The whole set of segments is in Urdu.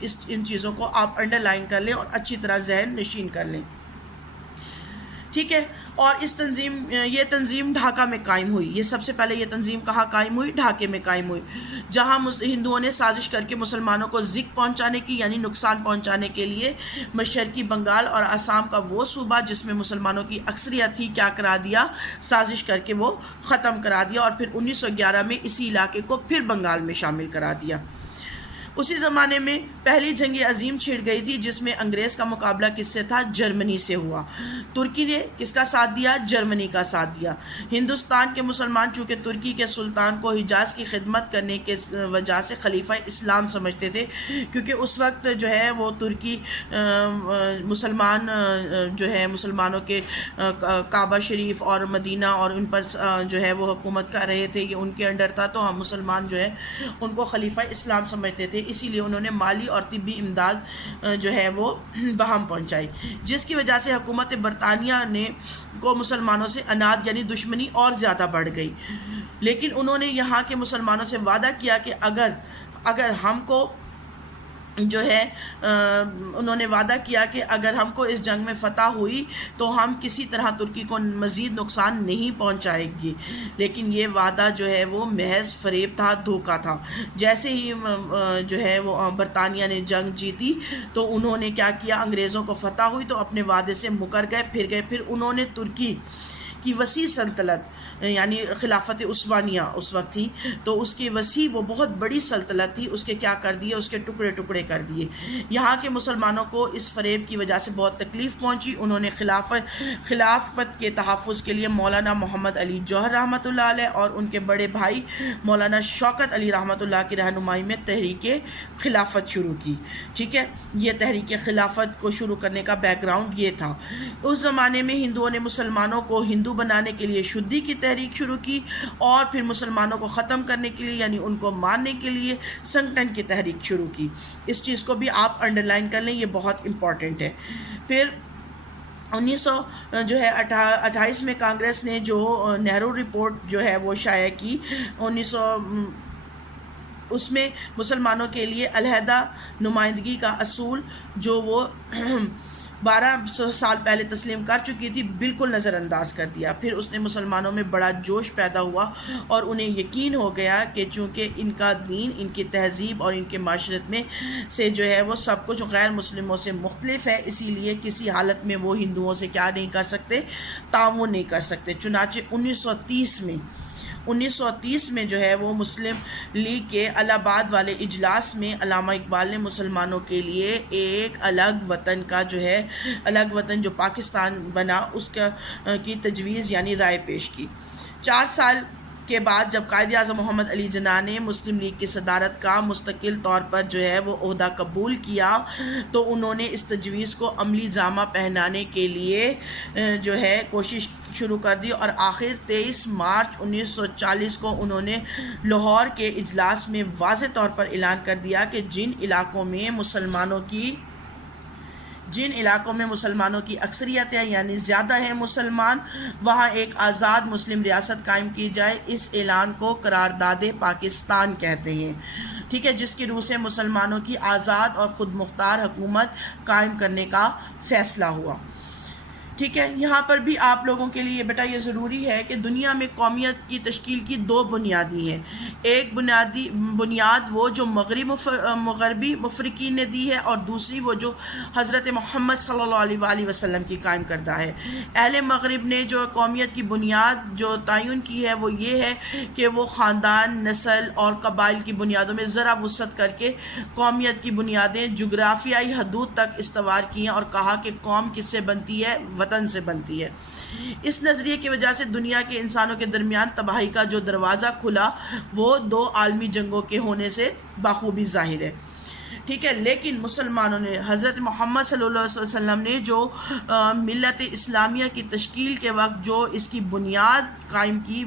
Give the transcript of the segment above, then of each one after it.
ان چیزوں کو آپ انڈر لائن کر لیں اور اچھی طرح ذہن نشین کر لیں. ٹھیک ہے. اور یہ تنظیم ڈھاکہ میں قائم ہوئی. یہ سب سے پہلے یہ تنظیم کہاں قائم ہوئی؟ ڈھاکے میں قائم ہوئی، جہاں ہندوؤں نے سازش کر کے مسلمانوں کو زک پہنچانے کی یعنی نقصان پہنچانے کے لیے مشرقی بنگال اور آسام کا وہ صوبہ جس میں مسلمانوں کی اکثریت تھی کیا کرا دیا؟ سازش کر کے وہ ختم کرا دیا، اور پھر 1911 میں اسی علاقے کو پھر بنگال میں شامل کرا دیا. اسی زمانے میں پہلی جنگ عظیم چھڑ گئی تھی جس میں انگریز کا مقابلہ کس سے تھا؟ جرمنی سے ہوا. ترکی نے کس کا ساتھ دیا؟ جرمنی کا ساتھ دیا. ہندوستان کے مسلمان چونکہ ترکی کے سلطان کو حجاز کی خدمت کرنے کے وجہ سے خلیفہ اسلام سمجھتے تھے، کیونکہ اس وقت جو ہے وہ ترکی مسلمانوں کے کعبہ شریف اور مدینہ اور ان پر جو ہے وہ حکومت کر رہے تھے، یہ ان کے انڈر تھا، تو ہم مسلمان جو ہے ان کو خلیفہ اسلام سمجھتے تھے. اسی لیے انہوں نے مالی اور طبی امداد جو ہے وہ بہم پہنچائی، جس کی وجہ سے حکومت برطانیہ کو مسلمانوں سے اناد یعنی دشمنی اور زیادہ بڑھ گئی. لیکن انہوں نے یہاں کے مسلمانوں سے وعدہ کیا کہ اگر ہم کو جو ہے انہوں نے وعدہ کیا کہ اگر ہم کو اس جنگ میں فتح ہوئی تو ہم کسی طرح ترکی کو مزید نقصان نہیں پہنچائے گی. لیکن یہ وعدہ جو ہے وہ محض فریب تھا، دھوکہ تھا. جیسے ہی جو ہے وہ برطانیہ نے جنگ جیتی تو انہوں نے کیا کیا؟ انگریزوں کو فتح ہوئی تو اپنے وعدے سے مکر گئے، پھر انہوں نے ترکی کی وسیع سلطنت یعنی خلافت عثمانیہ اس وقت تھی، تو اس کی وسیع وہ بہت بڑی سلطنت تھی، اس کے کیا کر دیے؟ اس کے ٹکڑے ٹکڑے کر دیے. یہاں کے مسلمانوں کو اس فریب کی وجہ سے بہت تکلیف پہنچی. انہوں نے خلافت کے تحفظ کے لیے مولانا محمد علی جوہر رحمۃ اللہ علیہ اور ان کے بڑے بھائی مولانا شوکت علی رحمۃ اللہ کی رہنمائی میں تحریک خلافت شروع کی. ٹھیک ہے، یہ تحریک خلافت کو شروع کرنے کا بیک گراؤنڈ یہ تھا. اس زمانے میں ہندوؤں نے مسلمانوں کو ہندو بنانے کے لیے شدی کی تحریک شروع کی، اور پھر مسلمانوں کو ختم کرنے کے لیے یعنی ان کو مارنے کے لیے سنگٹن کی تحریک شروع کی. اس چیز کو بھی آپ انڈر لائن کر لیں، یہ بہت امپورٹنٹ ہے. پھر 1928 میں کانگریس نے جو نہرو رپورٹ جو ہے وہ شائع کی، اس میں مسلمانوں کے لیے علیحدہ نمائندگی کا اصول جو وہ 12 سال پہلے تسلیم کر چکی تھی بالکل نظر انداز کر دیا. پھر اس نے مسلمانوں میں بڑا جوش پیدا ہوا اور انہیں یقین ہو گیا کہ چونکہ ان کا دین، ان کی تہذیب اور ان کے معاشرت میں سے جو ہے وہ سب کچھ غیر مسلموں سے مختلف ہے، اسی لیے کسی حالت میں وہ ہندوؤں سے کیا نہیں کر سکتے؟ تعاون نہیں کر سکتے. چنانچہ 1930 میں جو ہے وہ مسلم لیگ کے الہ آباد والے اجلاس میں علامہ اقبال نے مسلمانوں کے لیے ایک الگ وطن کا جو ہے الگ وطن جو پاکستان بنا اس کی تجویز یعنی رائے پیش کی. 4 سال کے بعد جب قائد اعظم محمد علی جناح نے مسلم لیگ کی صدارت کا مستقل طور پر جو ہے وہ عہدہ قبول کیا تو انہوں نے اس تجویز کو عملی جامہ پہنانے کے لیے جو ہے کوشش شروع کر دی، اور آخر 23 مارچ 1940 کو انہوں نے لاہور کے اجلاس میں واضح طور پر اعلان کر دیا کہ جن علاقوں میں مسلمانوں کی اکثریت ہے یعنی زیادہ ہیں مسلمان، وہاں ایک آزاد مسلم ریاست قائم کی جائے. اس اعلان کو قرارداد پاکستان کہتے ہیں. ٹھیک ہے، جس کی روح سے مسلمانوں کی آزاد اور خود مختار حکومت قائم کرنے کا فیصلہ ہوا. ٹھیک ہے، یہاں پر بھی آپ لوگوں کے لیے بیٹا یہ ضروری ہے کہ دنیا میں قومیت کی تشکیل کی 2 بنیادی ہیں. ایک بنیاد وہ جو مغربی مفرقین نے دی ہے، اور دوسری وہ جو حضرت محمد صلی اللہ علیہ وآلہ وسلم کی قائم کردہ ہے. اہل مغرب نے جو قومیت کی بنیاد جو تعین کی ہے وہ یہ ہے کہ وہ خاندان، نسل اور قبائل کی بنیادوں میں ذرا وسعت کر کے قومیت کی بنیادیں جغرافیائی حدود تک استوار کی ہیں، اور کہا کہ قوم کس سے بنتی ہے؟ وطن سے بنتی ہے. اس نظریے کی وجہ سے دنیا کے انسانوں کے درمیان تباہی کا جو دروازہ کھلا وہ 2 عالمی جنگوں کے ہونے سے بخوبی ظاہر ہے. ٹھیک ہے، لیکن مسلمانوں نے حضرت محمد صلی اللہ علیہ وسلم نے جو ملت اسلامیہ کی تشکیل کے وقت جو اس کی بنیاد قائم کی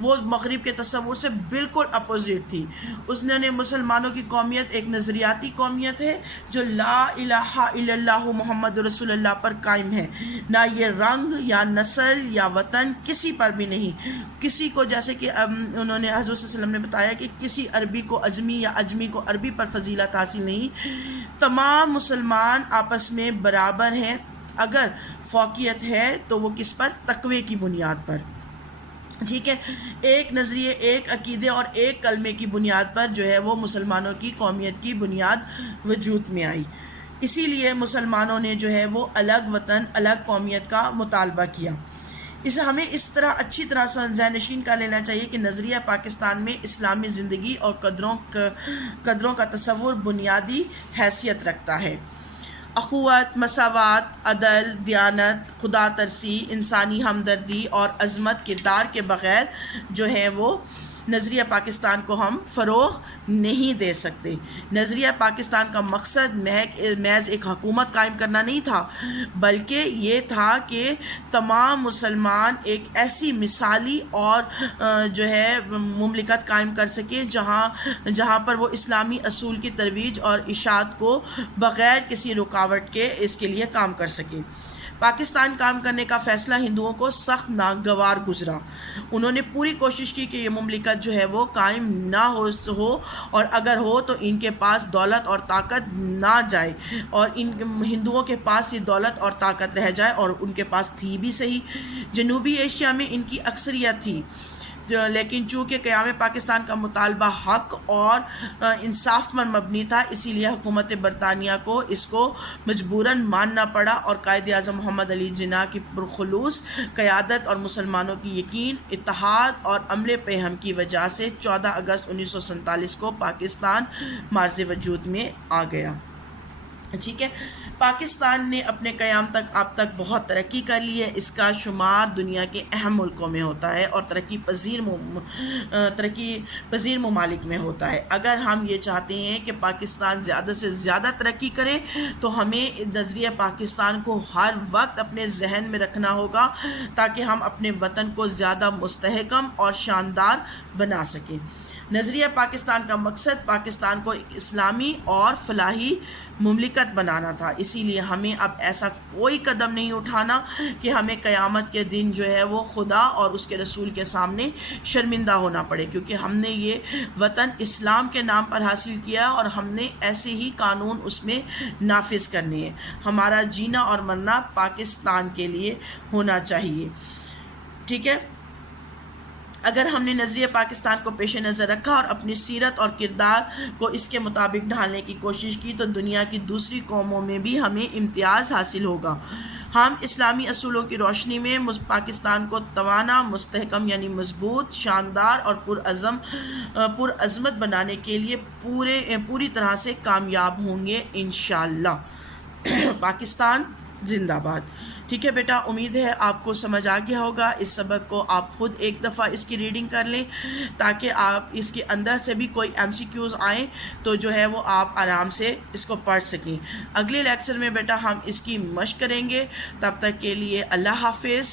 وہ مغرب کے تصور سے بالکل اپوزٹ تھی. اس نے مسلمانوں کی قومیت ایک نظریاتی قومیت ہے جو لا الہ الا اللہ محمد رسول اللہ پر قائم ہے، نہ یہ رنگ یا نسل یا وطن کسی پر بھی نہیں. کسی کو جیسے کہ انہوں نے حضرت صلی اللہ علیہ وسلم نے بتایا کہ کسی عربی کو اجمی یا اجمی کو عربی پر فضیلت حاصل نہیں، تمام مسلمان آپس میں برابر ہیں، اگر فوقیت ہے تو وہ کس پر؟ تقوی کی بنیاد پر، ٹھیک ہے، ایک نظریے، ایک عقیدے اور ایک کلمے کی بنیاد پر جو ہے وہ مسلمانوں کی قومیت کی بنیاد وجود میں آئی۔ اسی لیے مسلمانوں نے جو ہے وہ الگ وطن، الگ قومیت کا مطالبہ کیا۔ اسے ہمیں اس طرح اچھی طرح ذہن نشین کر لینا چاہیے کہ نظریہ پاکستان میں اسلامی زندگی اور قدروں کا تصور بنیادی حیثیت رکھتا ہے۔ اخوت، مساوات، عدل، دیانت، خدا ترسی، انسانی ہمدردی اور عظمت کردار کے بغیر جو ہے وہ نظریہ پاکستان کو ہم فروغ نہیں دے سکتے۔ نظریہ پاکستان کا مقصد محض ایک حکومت قائم کرنا نہیں تھا، بلکہ یہ تھا کہ تمام مسلمان ایک ایسی مثالی اور جو ہے مملکت قائم کر سکیں جہاں پر وہ اسلامی اصول کی ترویج اور اشاعت کو بغیر کسی رکاوٹ کے اس کے لیے کام کر سکے۔ پاکستان کام کرنے کا فیصلہ ہندوؤں کو سخت ناگوار گزرا۔ انہوں نے پوری کوشش کی کہ یہ مملکت جو ہے وہ قائم نہ ہو اور اگر ہو تو ان کے پاس دولت اور طاقت نہ جائے، اور ان ہندوؤں کے پاس یہ دولت اور طاقت رہ جائے، اور ان کے پاس تھی بھی صحیح۔ جنوبی ایشیا میں ان کی اکثریت تھی، لیکن چونکہ قیام پاکستان کا مطالبہ حق اور انصاف پر مبنی تھا، اسی لیے حکومت برطانیہ کو اس کو مجبوراً ماننا پڑا، اور قائد اعظم محمد علی جناح کی پرخلوص قیادت اور مسلمانوں کی یقین، اتحاد اور عمل پیہم کی وجہ سے 14 اگست 1947 کو پاکستان معرض وجود میں آ گیا۔ ٹھیک ہے، پاکستان نے اپنے قیام تک اب تک بہت ترقی کر لی ہے۔ اس کا شمار دنیا کے اہم ملکوں میں ہوتا ہے اور ترقی پذیر ممالک میں ہوتا ہے۔ اگر ہم یہ چاہتے ہیں کہ پاکستان زیادہ سے زیادہ ترقی کرے تو ہمیں نظریہ پاکستان کو ہر وقت اپنے ذہن میں رکھنا ہوگا تاکہ ہم اپنے وطن کو زیادہ مستحکم اور شاندار بنا سکیں۔ نظریہ پاکستان کا مقصد پاکستان کو ایک اسلامی اور فلاحی مملکت بنانا تھا، اسی لیے ہمیں اب ایسا کوئی قدم نہیں اٹھانا کہ ہمیں قیامت کے دن جو ہے وہ خدا اور اس کے رسول کے سامنے شرمندہ ہونا پڑے، کیونکہ ہم نے یہ وطن اسلام کے نام پر حاصل کیا اور ہم نے ایسے ہی قانون اس میں نافذ کرنے ہیں۔ ہمارا جینا اور مرنا پاکستان کے لیے ہونا چاہیے، ٹھیک ہے۔ اگر ہم نے نظریہ پاکستان کو پیش نظر رکھا اور اپنی سیرت اور کردار کو اس کے مطابق ڈھالنے کی کوشش کی تو دنیا کی دوسری قوموں میں بھی ہمیں امتیاز حاصل ہوگا۔ ہم اسلامی اصولوں کی روشنی میں پاکستان کو توانا، مستحکم یعنی مضبوط، شاندار اور پرعظمت بنانے کے لیے پوری طرح سے کامیاب ہوں گے انشاءاللہ۔ پاکستان زندہ باد۔ ٹھیک ہے بیٹا، امید ہے آپ کو سمجھ آ گیا ہوگا۔ اس سبق کو آپ خود ایک دفعہ اس کی ریڈنگ کر لیں تاکہ آپ اس کے اندر سے بھی کوئی MCQs آئیں تو جو ہے وہ آپ آرام سے اس کو پڑھ سکیں۔ اگلے لیکچر میں بیٹا ہم اس کی مشق کریں گے، تب تک کے لیے اللہ حافظ۔